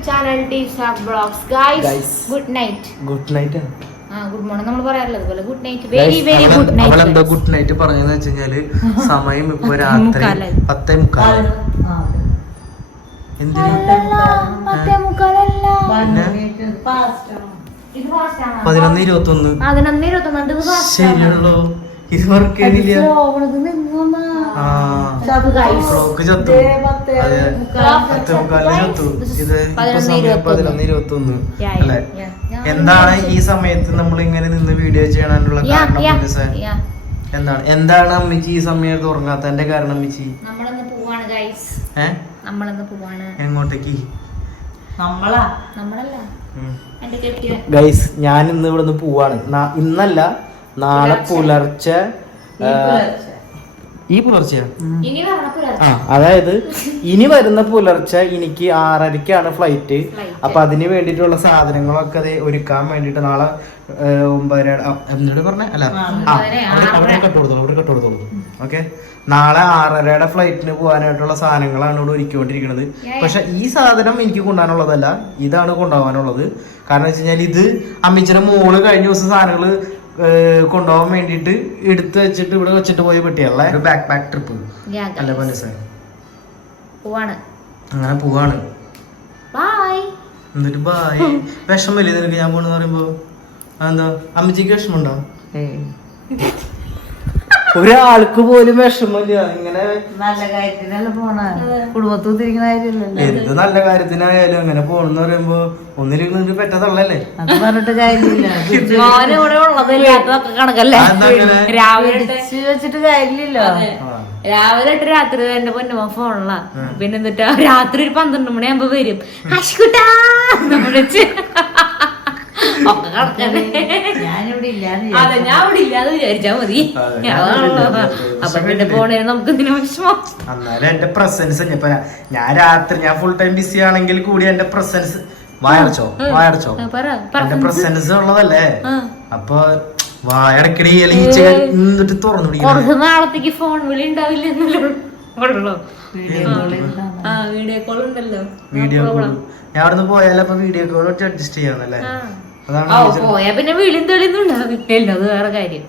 YouTube channel ടീസ blogs guys Guys. Good night good night ആ good morning നമ്മൾ പറയാറുള്ളത് പോലെ good night very very good അവളെന്താ night good night പറഞ്ഞെന്ന് വെച്ച് കഴിഞ്ഞാൽ സമയം ഇപ്പൊ രാത്രി. പത്തേ? പതിനൊന്ന് ഇരുപത്തി ഒന്ന് പതിനൊന്ന് ആണോ? ശരിയാണല്ലോ ഇത് വർക്ക് ആവണത് ആ. ചത്തു. പതിനൊന്ന് ഇരുപത്തി ഒന്ന് അല്ലെ? എന്താണ് ഈ സമയത്ത് നമ്മൾ ഇങ്ങനെ നിന്ന് വീഡിയോ ചെയ്യാനുള്ള കാരണം എന്താണ്? എന്താണ് അമ്മച്ചി ഈ സമയത്ത് ഉറങ്ങാത്തതിന്റെ കാരണം അമ്മച്ചി? എങ്ങോട്ടേക്ക്? ഗൈസ് ഞാൻ ഇന്ന് ഇവിടെ നിന്ന് പോവാണ് ഇന്നല്ല നാളെ പുലർച്ചെ. ഈ പുലർച്ചെയാണ് ആ അതായത് ഇനി വരുന്ന പുലർച്ച എനിക്ക് ആറരക്കാണ് ഫ്ലൈറ്റ്. അപ്പൊ അതിന് വേണ്ടിയിട്ടുള്ള സാധനങ്ങളൊക്കെ അത് ഒരുക്കാൻ വേണ്ടിട്ട് നാളെ ഒമ്പതര എന്നോട് പറഞ്ഞ? അല്ല ആ, അവിടെ- അവിടെ ആറര. കട്ട് കൊടുത്തോളൂ അവിടെ കട്ട് കൊടുത്തോളൂ ഓക്കെ. നാളെ ആറരയുടെ ഫ്ലൈറ്റിന് പോകാനായിട്ടുള്ള സാധനങ്ങളാണ് ഇവിടെ ഒരുക്കിക്കൊണ്ടിരിക്കുന്നത്. പക്ഷെ ഈ സാധനം എനിക്ക് കൊണ്ടുപോകാനുള്ളതല്ല ഇതാണ് കൊണ്ടുപോകാനുള്ളത്. കാരണം വെച്ച് കഴിഞ്ഞാൽ ഇത് അമ്മച്ചിന്റെ മോൾ കഴിഞ്ഞ ദിവസം സാധനങ്ങൾ കൊണ്ടുപോകാൻ വേണ്ടിട്ട് എടുത്ത് വെച്ചിട്ട് ഇവിടെ വെച്ചിട്ട് പോയി പെട്ടിയല്ലേ ഒരു ബാക്ക് പാക്ക് ട്രിപ്പ്. അല്ല മനസ്സേ പോവാണ്. അങ്ങനെ പോവാണ്. ബൈ എന്നിട്ട് ബായ് വിഷമല്ലേ നിനക്ക്? ഞാൻ പോണെന്ന് പറയുമ്പോ? എന്താ അമ്മച്ചിക്ക് വിഷമമുണ്ടോ? ഒരാൾക്ക് പോലും വിഷമില്ല ഇങ്ങനെ നല്ല കാര്യത്തിനല്ല പോണ? കുടുംബത്തിൽ തിരിക്കുന്ന കാര്യമില്ലല്ലോ. എന്ത് നല്ല കാര്യത്തിനായാലും അങ്ങനെ പോണെന്ന് പറയുമ്പോ ഒന്നിലിരുന്നിട്ട് പെറ്റതള്ളല്ലേ? അത് പറഞ്ഞിട്ട് കാര്യമില്ല. മോന് ഇവിടെ ഉള്ളതില്ലാത്തതൊക്കെ കണക്കല്ലേ? രാവിലെ വെച്ചിട്ട് കാര്യമില്ലല്ലോ. രാവിലെ ഇട്ട് രാത്രി എന്റെ പൊന്നുമോ ഫോണില. പിന്നെ എന്നിട്ട് രാത്രി ഒരു പന്ത്രണ്ട് മണിയാകുമ്പോ വരും. ഹഷ്കുട്ടാ വിളിച്ച്. ഒക്കെ കണക്കന്നെ ഞാനിവിടെ ഇല്ലാന്ന് അതെ ഞാൻ ഇവിടെ ഇല്ലാതെ വിചാരിച്ചാ മതി. അതെ, ഞാൻ അതാണല്ലോ ഇവിടെ ഇല്ല. അപ്പൊ പിന്നെ പോണേ നമുക്ക് ഇതിന് വിഷമം? എന്നാലും എന്റെ പ്രസൻസ് ഇപ്പൊ ഞാൻ രാത്രി ഞാൻ ഫുൾ ടൈം ബിസി ആണെങ്കിൽ കൂടി എന്റെ പ്രസൻസ് വായടച്ചോ? വായടച്ചോ? ആ, പറ എന്റെ പറ പ്രസൻസ് ഉള്ളതല്ലേ? ആ. അപ്പൊ വായടക്കടി അല്ലെങ്കിൽ എന്നിട്ട് തുറന്നു പിടിക്കണം. കുറച്ച് നാളത്തേക്ക് ഫോൺ വിളി ഉണ്ടാവില്ല എന്നല്ലോ വീഡിയോ ആ വീഡിയോ കോൾ ഉണ്ടല്ലോ. Video call. ഞാൻ അവിടുന്ന് പോയാലും അപ്പൊ വീഡിയോ കോൾ വെച്ച് അഡ്ജസ്റ്റ് ചെയ്യാന്നല്ലേ ആ. പോയാ പിന്നെ വിളിയും തെളിയൊന്നും അത് വേറെ കാര്യം.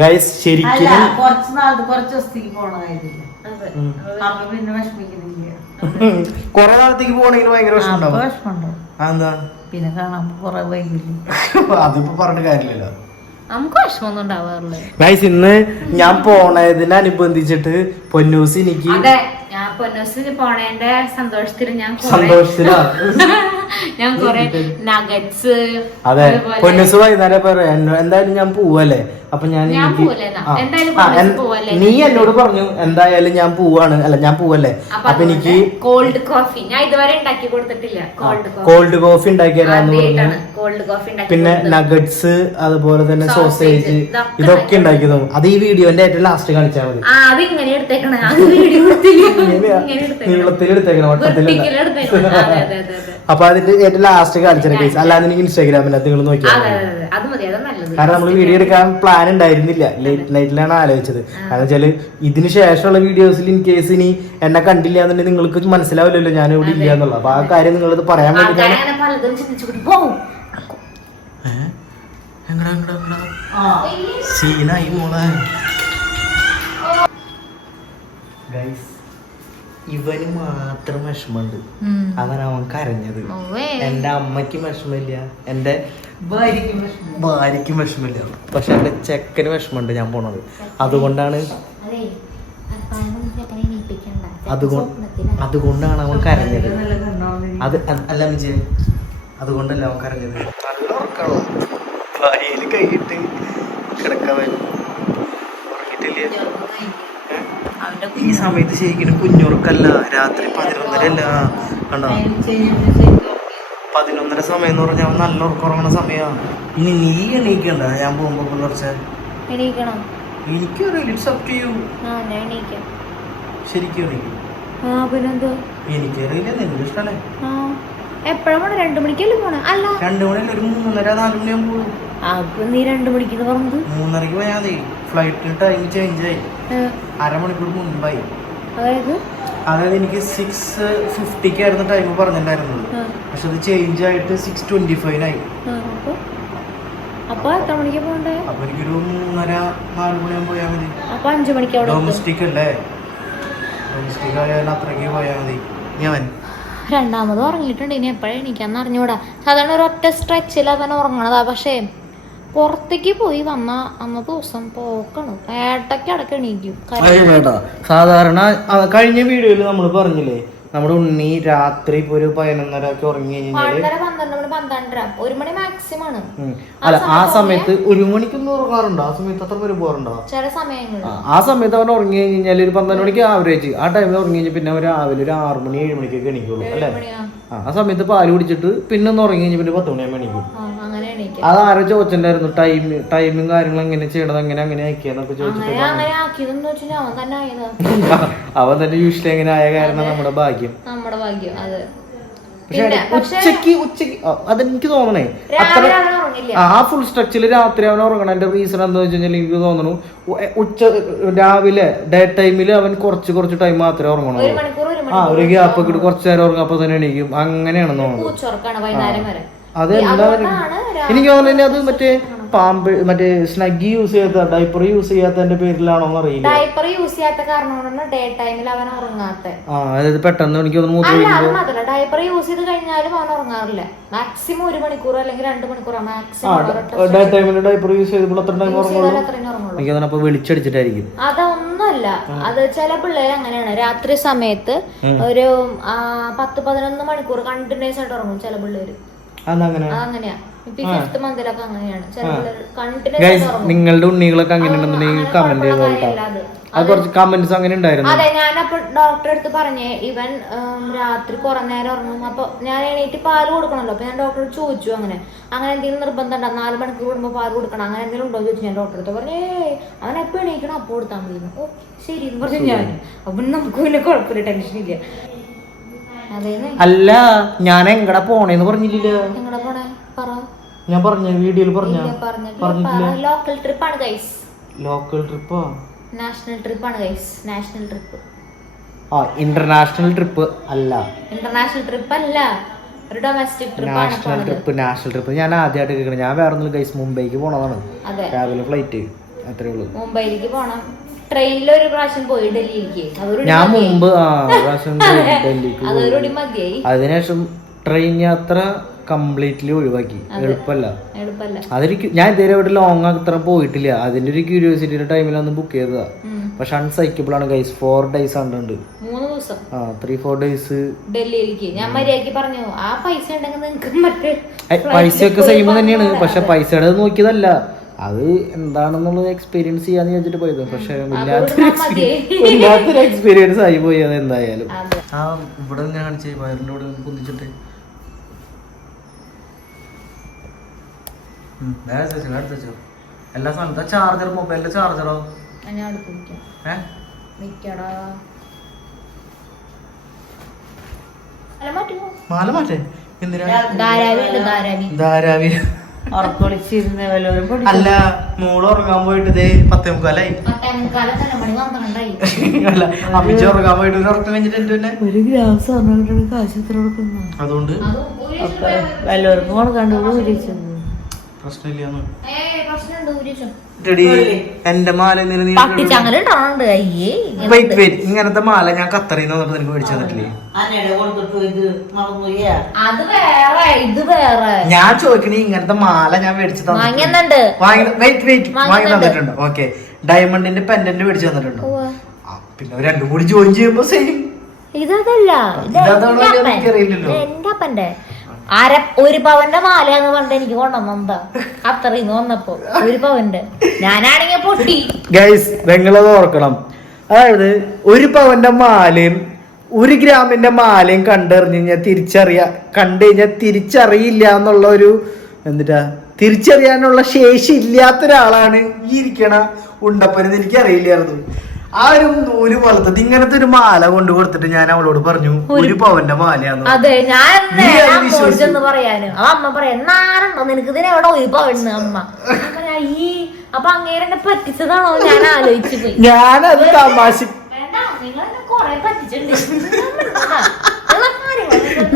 ഗൈസ് ശരിക്കും കുറച്ച് നാളത്ത് കുറച്ച് ദിവസത്തേക്ക് പോണ കാര്യമില്ല. അതെ. അപ്പൊ പിന്നെ വിഷമിക്കുന്നില്ല. കൊറേ നാളത്തേക്ക് പോകണമെങ്കിൽ ഭയങ്കര വിഷമം അപ്പൊ ഉണ്ടാവും പിന്നെ കാണാൻ കൊറേ വൈകില്ലേ. അതിപ്പോ പറഞ്ഞിട്ട് കാര്യമില്ലല്ലോ. നമുക്ക് വിഷമൊന്നും ഉണ്ടാവാറില്ല. ഗൈസ് ഇന്ന് ഞാൻ പോണതിനനുബന്ധിച്ചിട്ട് പൊന്നൂസ് എനിക്ക് അതെ ഞാൻ പൊന്നൂസിന് പോണേന്റെ സന്തോഷത്തിൽ ഞാൻ ഞാൻ കൊറേ നഗറ്റ്സ് അതെ പൊന്നൂസ് വൈകുന്നേരം പറയാ എന്തായാലും ഞാൻ പോവല്ലേ? അപ്പൊ ഞാൻ? നീ എന്നോട് പറഞ്ഞു എന്തായാലും ഞാൻ പോവാണ്. അല്ല ഞാൻ പോവല്ലേ? അപ്പൊ എനിക്ക് കോൾഡ് കോഫി ഞാൻ ഇതുവരെ ഉണ്ടാക്കി കൊടുത്തിട്ടില്ല. കോൾഡ് കോഫി കോൾഡ് കോഫി ഉണ്ടാക്കി തരാന്ന് പറഞ്ഞു. കോൾഡ് കോഫി ഉണ്ടാക്കി പിന്നെ നഗറ്റ്സ് അതുപോലെ തന്നെ സോസേജ് ഇതൊക്കെ ഉണ്ടാക്കി തന്നു. അത് ഈ വീഡിയോന്റെ ഏറ്റവും ലാസ്റ്റ് കാണിച്ചാൽ മതി. അത് ഇങ്ങനെ എടുത്തേക്കണേ. വീഡിയോ എടുത്തില്ല. നീളത്തിൽ എടുത്തേക്കണം അപ്പൊ അതിന്റെ ഏറ്റവും ലാസ്റ്റ് കാണിച്ചാൽ കേസ് അല്ലാതെ എനിക്ക് ഇൻസ്റ്റാഗ്രാമിനകത്ത് നിങ്ങൾ നോക്കിയാൽ കാരണം നമ്മൾ വീഡിയോ എടുക്കാൻ പ്ലാൻ ഉണ്ടായിരുന്നില്ല. ലേറ്റ് നൈറ്റിലാണ് ആലോചിച്ചത്. കാരണം വെച്ചാൽ ഇതിന് ശേഷമുള്ള വീഡിയോസിൽ ഇൻ കേസ് ഇനി എന്നെ കണ്ടില്ല എന്നുണ്ടെങ്കിൽ നിങ്ങൾക്ക് മനസ്സിലാവില്ലല്ലോ ഞാൻ ഇവിടെ ഇല്ല എന്നുള്ളത് അപ്പൊ ആ കാര്യം നിങ്ങളിത് പറയാൻ വേണ്ടി സീനായി മോളെ. ഗൈസ് ഇവന് മാത്രം വിഷമമുണ്ട്. അങ്ങനെ അവൻ കരഞ്ഞത്. ഓവേ. എന്റെ അമ്മയ്ക്ക് വിഷമില്ല എന്റെ ഭാര്യയ്ക്കും ഭാര്യയ്ക്കും വിഷമില്ല പക്ഷെ എന്റെ ചെക്കന് വിഷമമുണ്ട് ഞാൻ പോണത്. അതുകൊണ്ടാണ്. അതുകൊണ്ട്. അതുകൊണ്ടാണ് അവൻ കരഞ്ഞത്. അത് അല്ല വിജയ് അതുകൊണ്ടല്ല അവൻ കരഞ്ഞത്. നല്ല ഉറക്കാണോ ഭാര്യയിൽ കൈയിട്ട് കിടക്കാൻ വരും. ഉറങ്ങിയിട്ടില്ല? ഈ സമയത്ത് ശരിക്കും കുഞ്ഞുറക്കല്ല. രാത്രി പതിനൊന്നര അല്ല കണ്ടോ പതിനൊന്നര സമയം എന്ന് പറഞ്ഞാൽ നല്ല ഉറക്കുറങ്ങണ സമയമാണ് ഇനി നീ എണീക്കണ്ട. ഞാൻ പോകുമ്പോ പുലർച്ചെ എനിക്കറിയില്ല ഇറ്റ്സ് അപ് ടു യു ശരിക്കും എണീക്കും. എനിക്കറിയില്ല. നിന്റെ എപ്പോഴാണ് രണ്ടു മണിക്കല്ലേ പോണേ? അല്ല. രണ്ടു മണിയല്ല ഒരു മൂന്നര നാലു മണിയാകുമ്പോൾ അപ്പൊ നീ രണ്ടു മണിക്ക് പറഞ്ഞത്? മൂന്നരക്ക് പോയാൽ മതി ഫ്ലൈറ്റിന് ടൈം ചേഞ്ച് ആയി. അരമണിക്കൂർ മുമ്പായി. അതായത്? അതായത് എനിക്ക് സിക്സ് ഫിഫ്റ്റിക്കായിരുന്നു ടൈം പറഞ്ഞിട്ടുണ്ടായിരുന്നത്. പക്ഷെ അത് ചേഞ്ച് ആയിട്ട് സിക്സ് ട്വന്റി ഫൈവിനായി അപ്പൊ? എത്ര മണിക്ക് പോണ്ടേ അപ്പൊ എനിക്കൊരു മൂന്നര നാല് മണിയാകുമ്പോൾ പോയാൽ മതി. അപ്പൊ അഞ്ചു മണിക്ക് അവിടെ. ഡൊമസ്റ്റിക് അല്ലേ? ഡൊമസ്റ്റിക് ആയാലും അത്രയ്ക്ക് പോയാൽ മതി. ഞാൻ രണ്ടാമത് ഉറങ്ങിയിട്ടുണ്ട്. ഇനി എപ്പോഴും എണീക്കാന്ന് അറിഞ്ഞൂടാ. സാധാരണ ഒരു ഒറ്റ സ്ട്രെച്ചിൽ അവൻ ഉറങ്ങണതാ. പക്ഷേ പുറത്തേക്ക് പോയി വന്ന അന്ന ദിവസം പോക്കണം. ഏട്ടയ്ക്ക് അടക്കം എണീക്കും. കേട്ടോ സാധാരണ കഴിഞ്ഞ വീഡിയോയിൽ നമ്മൾ പറഞ്ഞില്ലേ നമ്മുടെ ഉണ്ണി രാത്രി ഇപ്പൊ ഒരു പതിനൊന്നര ഒക്കെ ഉറങ്ങി കഴിഞ്ഞാൽ പന്ത്രണ്ട് പന്ത്രണ്ട് മണി പന്ത്രണ്ടര ഒരു മണി മാക്സിമം ആണ്. ഉം. അല്ല ആ സമയത്ത് ഒരു മണിക്കൊന്നും ഉറങ്ങാറുണ്ടോ? ആ സമയത്ത് അത്ര പേര് പോകാറുണ്ടോ? ചില സമയങ്ങളിൽ ആ, സമയത്ത് അവൻ ഉറങ്ങി കഴിഞ്ഞാൽ ഒരു പന്ത്രണ്ട് മണിക്ക് ആവറേജ് ആ ടൈമിൽ ഉറങ്ങി കഴിഞ്ഞാൽ പിന്നെ രാവിലെ ഒരു ആറ് മണി ഏഴ് മണിക്കൊക്കെ എണീക്കുള്ളൂ അല്ലേ? ആ, സമയത്ത് പാൽ കുടിച്ചിട്ട് പിന്നെ ഒന്ന് ഉറങ്ങി കഴിഞ്ഞാൽ പിന്നെ പത്ത് മണിയാകുമ്പോൾ എണീക്കും. അത് ആരോ ചോദിച്ചിട്ടുണ്ടായിരുന്നു ടൈം ടൈമും കാര്യങ്ങളും എങ്ങനെ ചെയ്യണത് എങ്ങനെ അങ്ങനെ ആക്കിയെന്നൊക്കെ ചോദിച്ചിട്ട് അങ്ങനെ അങ്ങനെ ആക്കിയതെന്ന് വെച്ചാൽ അവൻ തന്നെ യൂഷ്വലി എങ്ങനെ ആയ കാരണം നമ്മുടെ ഭാഗ്യം. നമ്മുടെ ഭാഗ്യം അത്. ഉച്ചയ്ക്ക് ഉച്ചയ്ക്ക് അതെനിക്ക് തോന്നണേ. അത്ര ആ ഫുൾ സ്ട്രക്ചറിൽ രാത്രി അവൻ ഉറങ്ങണതിന്റെ റീസൺ എന്താ വെച്ച് കഴിഞ്ഞാൽ എനിക്ക് തോന്നുന്നു ഉച്ച രാവിലെ ഡേ ടൈമിൽ അവൻ കുറച്ച് കുറച്ച് ടൈം മാത്രമേ ഉറങ്ങണുള്ളൂ. ആ ഒരു ഗ്യാപ്പ് ഒക്കെ കുറച്ച് നേരം ഉറങ്ങും അപ്പൊ തന്നെ എണീക്കും. അങ്ങനെയാണെന്ന് തോന്നുന്നു അത് എനിക്ക് തോന്നുന്നു അത് മറ്റേ പാമ്പ് മറ്റേ സ്നഗ്ഗി യൂസ് ചെയ്യാത്ത ഡൈപ്പർ യൂസ് ചെയ്യാത്തതിന്റെ പേരിലാണോന്ന് അറിയില്ല. ഡൈപ്പർ യൂസ് ചെയ്യാത്ത കാരണം കൊണ്ടാണ് ഡേ ടൈമിൽ അവൻ ഉറങ്ങാത്ത. ആ അതായത് പെട്ടെന്ന് എനിക്ക് തോന്നുന്നു ഡൈപ്പർ യൂസ് ചെയ്ത് കഴിഞ്ഞാലും അവൻ ഉറങ്ങാറില്ല. മാക്സിമം ഒരു മണിക്കൂർ അല്ലെങ്കിൽ രണ്ട് മണിക്കൂറാണ് ആ മാക്സിമം ഡേ ടൈമിൽ ഡൈപ്പർ യൂസ് ചെയ്തപ്പോൾ എത്ര ടൈം ഉറങ്ങുള്ളൂ? എനിക്ക് തോന്നുന്നു അപ്പൊ വെളിച്ചടിച്ചിട്ടായിരിക്കും. അതൊന്നുമല്ല. അത് ചില പിള്ളേർ അങ്ങനെയാണ്. രാത്രി സമയത്ത് ഒരു പത്ത് പതിനൊന്ന് മണിക്കൂർ കണ്ടിന്യൂസ് ആയിട്ട് ഉറങ്ങും ചില പിള്ളേര്. അങ്ങനെയാണ്. നിങ്ങളുടെ ഉണ്ണികളൊക്കെ അങ്ങനെ ഉണ്ടെന്നുണ്ടെങ്കിൽ കമന്റ് ചെയ്ത് കുഴപ്പമുള്ള കേട്ടോ കാര്യമല്ല അത്. കുറച്ച് കമന്റ്സ് അങ്ങനെ ഉണ്ടായിരുന്നു. അതെ ഞാനപ്പോ ഡോക്ടറെ അടുത്ത് പറഞ്ഞേ ഇവൻ രാത്രി കുറെ നേരം ഉറങ്ങും. അപ്പൊ ഞാൻ എണീറ്റ് പാൽ കൊടുക്കണല്ലോ. അപ്പൊ ഞാൻ ഡോക്ടറോട് ചോദിച്ചു അങ്ങനെ. അങ്ങനെ എന്തെങ്കിലും നിർബന്ധം ഉണ്ടോ? നാല് മണിക്കൂർ കൂടുമ്പോൾ പാൽ കൊടുക്കണം. അങ്ങനെ എന്തെങ്കിലും ഉണ്ടോ? ചോദിച്ചു. ഞാൻ ഡോക്ടറെ അടുത്ത് പറഞ്ഞേ അവൻ എപ്പോ എണീക്കണം? അപ്പോൾ കൊടുത്താൽ മതി ശരി എന്ന് പറഞ്ഞു ഞാൻ. അപ്പൊ നമുക്ക് പിന്നെ കുഴപ്പമില്ല ടെൻഷൻ ഇല്ല അല്ല ഞാൻ എങ്ങടെ പോണേന്ന് പറഞ്ഞില്ലല്ലോ ഞാൻ പറഞ്ഞ വീഡിയോയിൽ പറഞ്ഞ. ലോക്കൽ ആണ് ഗൈസ് ലോക്കൽ ട്രിപ്പാ നാഷണൽ ട്രിപ്പ് ആണ് ഗൈസ് നാഷണൽ ട്രിപ്പ് ആ ഇന്റർനാഷണൽ ട്രിപ്പ് അല്ല. ഇന്റർനാഷണൽ ട്രിപ്പ് അല്ല. ഒരു domestic trip national trip national trip ഞാൻ ആദ്യമായിട്ട് കേൾക്കണം. ഞാൻ വേറെ ഒന്നും ഗൈസ് മുംബൈക്ക് പോണതാണ്. അതെ. രാവിലെ ഫ്ലൈറ്റ് അത്രേ ഉള്ളൂ. മുംബൈയിലേക്ക് പോണം. ട്രെയിനിൽ ഒരു പ്രാവശ്യം പോയി ഡൽഹിയിലേക്ക് ഞാൻ മുമ്പ് ആ പ്രാവശ്യം ഡൽഹിക്ക് മതിയായി. അതിനുശേഷം ട്രെയിൻ യാത്ര കംപ്ലീറ്റ്ലി ഒഴിവാക്കി. എളുപ്പമല്ല എളുപ്പല്ല. അതൊരു ഞാൻ ഇതുവരെ ഇവിടെ ലോങ് അത്ര പോയിട്ടില്ല. അതിന്റെ ഒരു ക്യൂരിയോസിറ്റിയുടെ ടൈമിലൊന്ന് ബുക്ക് ചെയ്തതാ. പക്ഷെ അൺസൈക്കിബിൾ ആണ് ഗൈസ് ഫോർ ഡേയ്സ് ഉണ്ട് മൂന്ന് ദിവസം. ആ ത്രീ ഫോർ ഡേയ്സ് ഡൽഹിയിലേക്ക്. ഞാൻ പറഞ്ഞു ആ പൈസ ഉണ്ടെങ്കിൽ നിങ്ങൾക്ക് മറ്റേ പൈസയൊക്കെ സെയിം തന്നെയാണ്. പക്ഷെ പൈസയുടെ നോക്കിയതല്ല. അത് എന്താണെന്നുള്ളത് എക്സ്പീരിയൻസ് ചെയ്യാന്ന് ചോദിച്ചിട്ട് പോയത്. പക്ഷെ വല്ലാത്തൊരു. എക്സ്പീരിയൻസ് ആയി പോയി അത് എന്തായാലും. ആ ഇവിടെ കാണിച്ചേ വയറിന്റെ കൂടെ. എല്ലാ സ്ഥലത്തും ചാർജർ മൊബൈലിന്റെ ചാർജറോ മാല മാറ്റേ. എന്തിനാ? ഉണ്ട് ധാരാവി ധാരാവി ഉറക്കൊളിച്ചിരുന്ന് വല്ലവരും പൊടി അല്ല മോൾ ഉറങ്ങാൻ പോയിട്ട് ഇതേ പത്തേ മുക്കാലായി. അല്ല അമ്മിച്ച് ഉറങ്ങാൻ പോയിട്ട് ഒരു ഉറക്കം കഴിഞ്ഞിട്ട് എന്റെ പിന്നെ? ഒരു ഗ്രാസ് കൊടുക്കുന്നു? അതുകൊണ്ട്. വല്ലവർക്കും കൊടുക്കാണ്ട് ഊരിച്ചത് എന്റെ മാല വെയിറ്റ് വെയിറ്റ് ഇങ്ങനത്തെ മാല ഞാൻ കത്തറിന്ന് നിന്ന് നിനക്ക് മേടിച്ചു തന്നിട്ടില്ലേ? ഞാൻ ചോദിക്കണേ ഇങ്ങനത്തെ മാല ഞാൻ മേടിച്ചു തന്നിട്ടുണ്ട് വെയിറ്റ് വെയിറ്റ് വാങ്ങി തന്നിട്ടുണ്ട്. ഓക്കെ ഡയമണ്ടിന്റെ പെൻഡന്റ് മേടിച്ചു തന്നിട്ടുണ്ട്. പിന്നെ രണ്ടും കൂടി ജോയിൻ ചെയ്യുമ്പോ സെയിം ഇതതല്ല. ഇത് ഇതതാണോ എന്റെ എന്ന് അപ്പൻ. എനിക്കറിയില്ലല്ലോ. ഇത് എന്റെ അപ്പന്റെ അര ഒരു പവന്റെ മാല എന്ന് പറഞ്ഞിട്ട് എനിക്ക് കൊണ്ടുവന്നെന്താ അത്രയും വന്നപ്പോ ഒരു പവന്റെ. ഞാനാണെങ്കിൽ പൊട്ടി. ഗൈസ് നിങ്ങളത് ഓർക്കണം. അതായത് ഒരു പവന്റെ മാലയും ഒരു ഗ്രാമിന്റെ മാലയും കണ്ടറിഞ്ഞു കഴിഞ്ഞാൽ തിരിച്ചറിയാ കണ്ടു കഴിഞ്ഞാൽ തിരിച്ചറിയില്ല എന്നുള്ള ഒരു എന്നിട്ടാ തിരിച്ചറിയാനുള്ള ശേഷി ഇല്ലാത്ത ഒരാളാണ് ഈ ഇരിക്കണ ഉണ്ടപ്പനെന്ന് എനിക്ക് അറിയില്ലായിരുന്നു ആ ഒരു നൂൽ വളർത്തത് ഇങ്ങനത്തെ ഒരു മാല കൊണ്ട് കൊടുത്തിട്ട് ഞാൻ അവളോട് പറഞ്ഞു ഒരു പവന്റെ മാലയാന്ന് അതെ ഞാൻ നീ അത് അമ്മോട് വിശ്വസിച്ചു. ചെന്ന് പറയാന്? അമ്മ പറയാ നാറുണ്ടോ നിനക്ക് ഇതിനെ എവിടെ പോയി പോയിന്ന് അമ്മ? ഈ അപ്പൊ അങ്ങേരെ പറ്റിച്ചതാണോ? ഞാൻ ആലോചിച്ചു പോയി. ഞാനത് തമാശ എന്നെ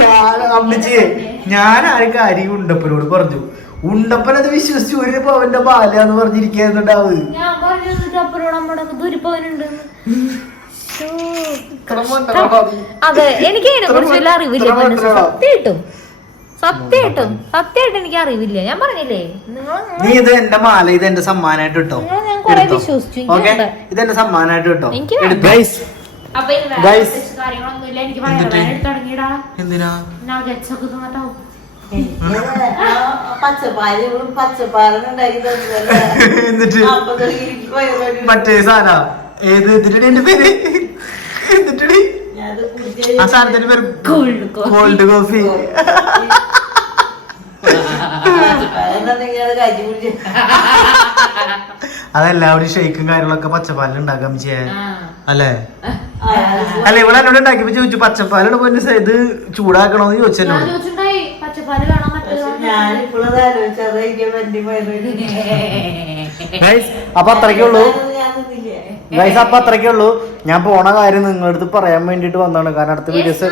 ഞാൻ അമ്മച്ചിയെ ഞാൻ ആ ഒരു കാര്യം ഉണ്ടപ്പനോട് പറഞ്ഞു. ഉണ്ടപ്പൻ അത് വിശ്വസിച്ച് ഒരു പവന്റെ മാലയാന്ന് പറഞ്ഞിരിക്കുന്നുണ്ടാവ് അതെ എനിക്ക് അതിനെ കുറിച്ച് വല്ല അറിവില്ല. സത്യമായിട്ടും സത്യമായിട്ടും സത്യമായിട്ടും എനിക്ക് അറിവില്ല. ഞാൻ പറഞ്ഞില്ലേ? നീ ഇത് എന്റെ മാല ഇത് എന്റെ സമ്മാനായിട്ട് കിട്ടോ ഇത് എന്റെ സമ്മാനായിട്ട് കിട്ടോ എന്തിനാ? പച്ചപ്പാൽ എന്നിട്ട്. മറ്റേ സാധന. ഏത് എന്നിട്ട് എന്റെ പേര്? എന്നിട്ട് ആ സാധനത്തിന്റെ പേര് കോൾഡ് കോഫി അതെല്ലാവരും ഷെയ്ക്കും കാര്യങ്ങളൊക്കെ പച്ചപ്പാലിൽ ഉണ്ടാക്കാം ചെയ്യാൻ അല്ലെ? അല്ലേ അല്ല ഇവിടെ എന്നോട് ഉണ്ടാക്കിയപ്പോ ചോദിച്ചു പച്ചപ്പാലോട് പോയി ഇത് ചൂടാക്കണോന്ന് ചോദിച്ചു എന്നോട് ചോദിച്ചിട്ടുണ്ടായി പച്ചപ്പാൽ വേണം. ഞാനിപ്പോഴത് ആലോചിച്ചത് ഗൈസ് അപ്പൊ അത്രയ്ക്കേ ഉള്ളൂ. ഞാൻ ഗൈസ് അപ്പൊ അത്രയ്ക്കേ ഉള്ളൂ. ഞാൻ പോണ കാര്യം നിങ്ങളുടെ അടുത്ത് പറയാൻ വേണ്ടിട്ട് വന്നാണ് കാരണം അടുത്ത വീഡിയോസ്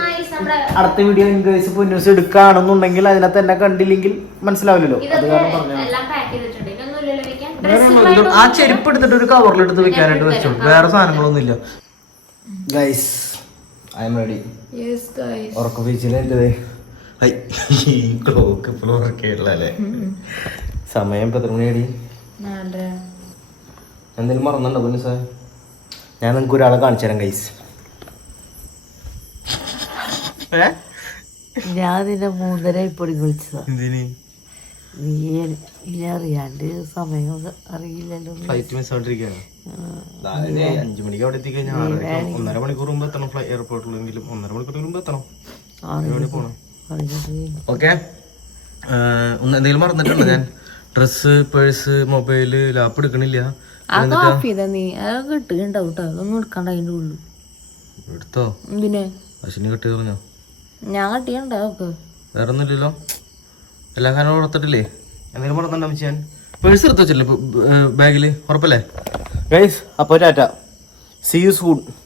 അടുത്ത വീഡിയോ ഗൈസ് ന്യൂസ് എടുക്കുകയാണെന്നുണ്ടെങ്കിൽ അതിനകത്ത് എന്നെ കണ്ടില്ലെങ്കിൽ മനസ്സിലാവില്ലല്ലോ. അത് കാരണം പറഞ്ഞു. ആ ചെരുപ്പ് എടുത്തിട്ട് ഒരു കവറിൽ എടുത്ത് വെക്കാനായിട്ട് വെച്ചോളൂ വേറെ സാധനങ്ങളൊന്നും ഇല്ല. Guys I'm ready yes guys ബീച്ചിലെന്തത് clock ഇപ്പോഴും ഉറക്കിയിട്ടല്ലേ സമയം ഇപ്പൊ എത്ര മണിയടി? എന്തെങ്കിലും മറന്നുണ്ടോ പിന്നെ സാർ ഞാൻ നിങ്ങൾക്ക് ഒരാളെ കാണിച്ചു തരാം കൈസ് ഞാൻ നിന്നെ മൂന്നര ഇപ്പൊടി വിളിച്ചതാ. എന്തിന്? നീ ഇനി അറിയാണ്ട് സമയം അറിയില്ലല്ലോ. ഫ്ലൈറ്റ് മിസ് അഞ്ചു മണിക്ക് അവിടെ എത്തിക്കഴിഞ്ഞാൽ ഒന്നര മണിക്കൂർ മുമ്പ് എത്തണം ഫ്ലൈ എയർപോർട്ടിലെങ്കിലും ഒന്നര മണിക്കൂർ മുമ്പ് എത്തണം. പോണം? ഓക്കെ. എന്തെങ്കിലും മറന്നിട്ടുണ്ടോ ഞാൻ? ഡ്രസ്സ് പേഴ്സ് മൊബൈൽ ലാപ്പ് എടുക്കണില്ല. അത് ഓഫ് ചെയ്താ നീ അത് കിട്ടുകയുണ്ടാവും കേട്ടോ അതൊന്നും എടുക്കണ്ട അതിന്റെ ഉള്ളു. എടുത്തോ? എന്തിനെ? അശ്വിനി കെട്ടി പറഞ്ഞോ? ഞാൻ കട്ടിയുണ്ടാവും വേറെ ഒന്നുമില്ലല്ലോ എല്ലാ കാര്യം കൊടുത്തിട്ടില്ലേ എന്തെങ്കിലും ഞാൻ പേഴ്സ് എടുത്ത് വെച്ചില്ലേ ബാഗിൽ ഉറപ്പല്ലേ? ഗൈസ് അപ്പോൾ ടാറ്റ. C you soon